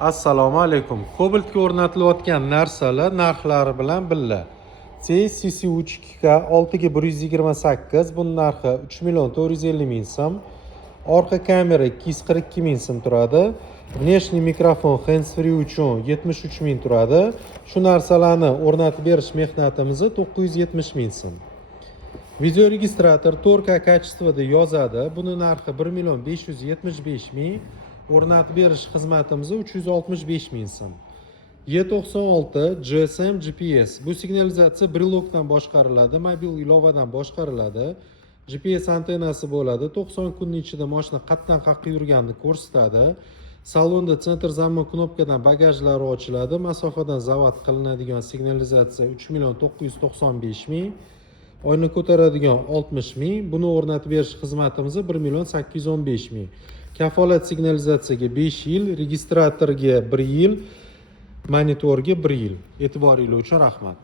Assalomu alaykum. Cobaltga o'rnatilayotgan narsalar narxlari bilan birga. CC3K 6G128, buning narxi 3.450.000 so'm. Orqa kamera 242.000 so'm turadi. Внешний mikrofon hands-free uchun 73.000 turadi. Shu narsalarni o'rnatib berish mehnatimizni 970.000 so'm. Video registrator 4K kачествоda yozadi. Buning narxi 1.575.000. O'rnatib berish xizmatimizni 365.000 so'm. Y96 GSM GPS. Bu signalizatsiya brelokdan boshqariladi, mobil ilovadan boshqariladi. GPS antennasi bo'ladi. 90 kunning ichida mashina qatdan qayerga yurganini ko'rsatadi. Salonda sentr zamon knopkadan bagajlari ochiladi. Masofadan zavod qilinadigan signalizatsiya 3.995.000. Oyni ko'taradigan 60.000. Buni o'rnatib berish xizmatimizni 1.815.000. Kafolat signalizatsiyaga 5 yil, registratorga 1 yil, monitorga 1 yil. E'tiboringiz uchun rahmat.